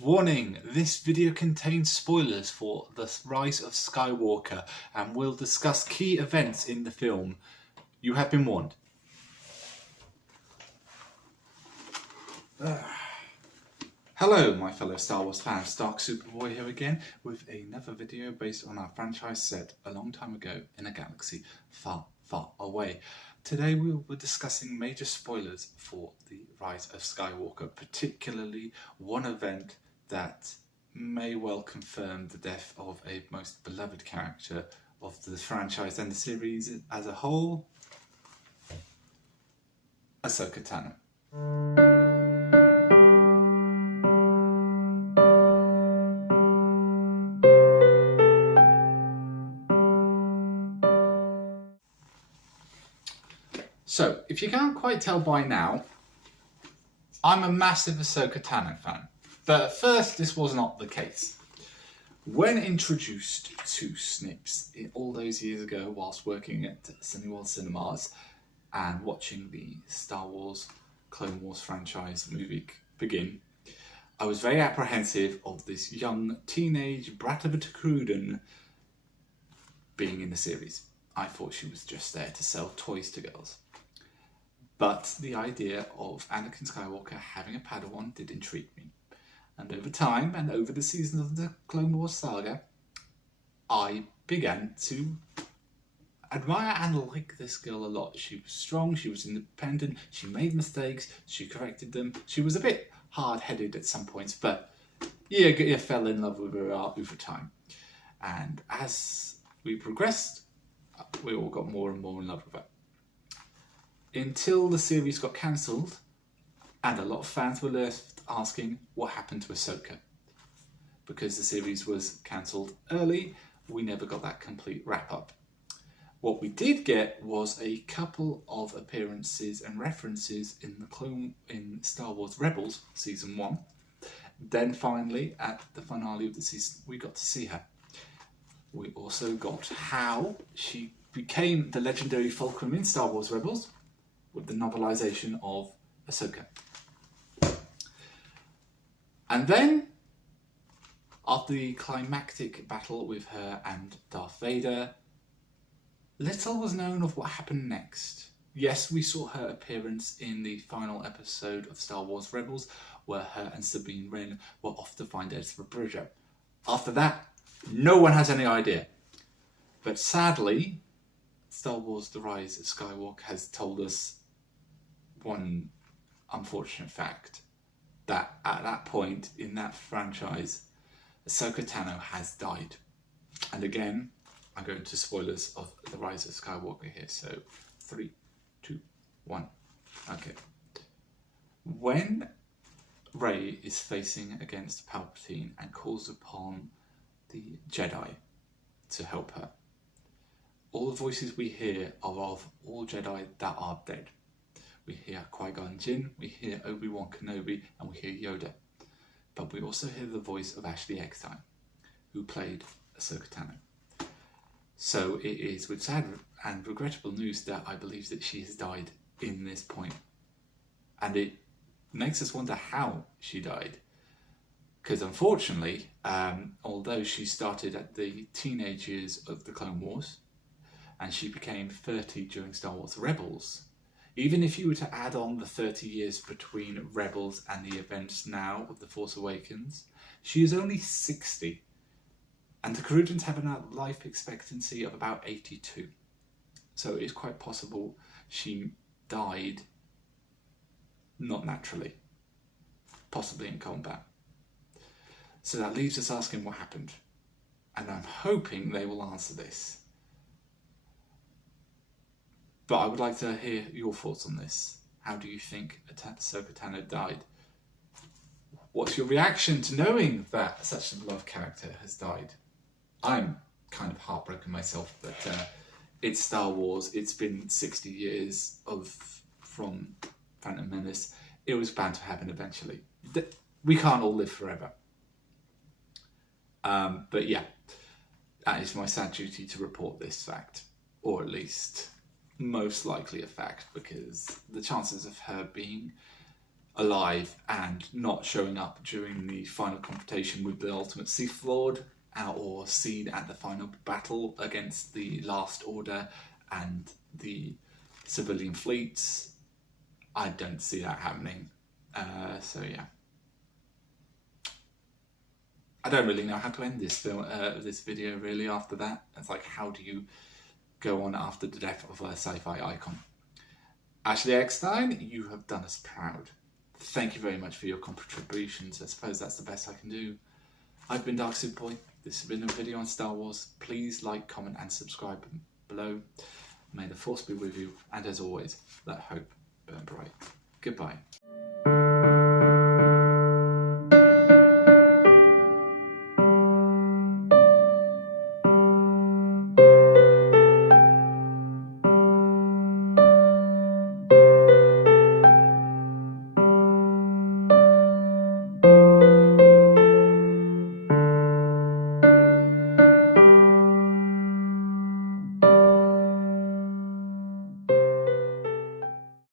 Warning, this video contains spoilers for the Rise of Skywalker and will discuss key events in the film. You have been warned. Hello my fellow Star Wars fans, Dark Superboy here again with another video based on our franchise set a long time ago in a galaxy far, far away. Today we will be discussing major spoilers for the Rise of Skywalker, particularly one event that may well confirm the death of a most beloved character of the franchise and the series as a whole, Ahsoka Tano. So, if you can't quite tell by now, I'm a massive Ahsoka Tano fan. But at first, this was not the case. When introduced to Snips all those years ago whilst working at Cineworld Cinemas and watching the Star Wars Clone Wars franchise movie begin, I was very apprehensive of this young teenage brat of a Tacrudan being in the series. I thought she was just there to sell toys to girls. But the idea of Anakin Skywalker having a Padawan did intrigue me. And over time, and over the seasons of the Clone Wars saga, I began to admire and like this girl a lot. She was strong, she was independent, she made mistakes, she corrected them. She was a bit hard-headed at some points, but you fell in love with her over time. And as we progressed, we all got more and more in love with her. Until the series got cancelled, and a lot of fans were left asking what happened to Ahsoka. Because the series was cancelled early, we never got that complete wrap-up. What we did get was a couple of appearances and references in Star Wars Rebels Season 1. Then finally, at the finale of the season, we got to see her. We also got how she became the legendary Fulcrum in Star Wars Rebels, with the novelization of Ahsoka. And then, after the climactic battle with her and Darth Vader, little was known of what happened next. Yes, we saw her appearance in the final episode of Star Wars Rebels, where her and Sabine Wren were off to find Ezra Bridger. After that, no one has any idea. But sadly, Star Wars The Rise of Skywalker has told us one unfortunate fact, that at that point in that franchise, Ahsoka Tano has died. And again, I'm going to spoilers of The Rise of Skywalker here, so 3, 2, 1, okay. When Rey is facing against Palpatine and calls upon the Jedi to help her, all the voices we hear are of all Jedi that are dead. We hear Qui-Gon Jinn, we hear Obi-Wan Kenobi, and we hear Yoda. But we also hear the voice of Ashley Eckstein, who played Ahsoka Tano. So it is with sad and regrettable news that I believe that she has died in this point. And it makes us wonder how she died. Because unfortunately, although she started at the teenage years of the Clone Wars, and she became 30 during Star Wars Rebels, even if you were to add on the 30 years between Rebels and the events now of The Force Awakens, she is only 60. And the Tacrudans have a life expectancy of about 82. So it is quite possible she died not naturally, possibly in combat. So that leaves us asking what happened. And I'm hoping they will answer this. But I would like to hear your thoughts on this. How do you think Ahsoka Tano died? What's your reaction to knowing that such a beloved character has died? I'm kind of heartbroken myself, but it's Star Wars. It's been 60 years from Phantom Menace. It was bound to happen eventually. We can't all live forever. But yeah, that is my sad duty to report this fact, or at least most likely a fact, because the chances of her being alive and not showing up during the final confrontation with the ultimate Sith Lord, or seen at the final battle against the Last Order and the civilian fleets. I don't see that happening. So yeah, I don't really know how to end this film, this video really. After that, it's like, how do you go on after the death of a sci-fi icon? Ashley Eckstein, you have done us proud. Thank you very much for your contributions. I suppose that's the best I can do. I've been Dark Superboy. This has been a video on Star Wars. Please like, comment and subscribe below. May the Force be with you, and as always, let hope burn bright. Goodbye.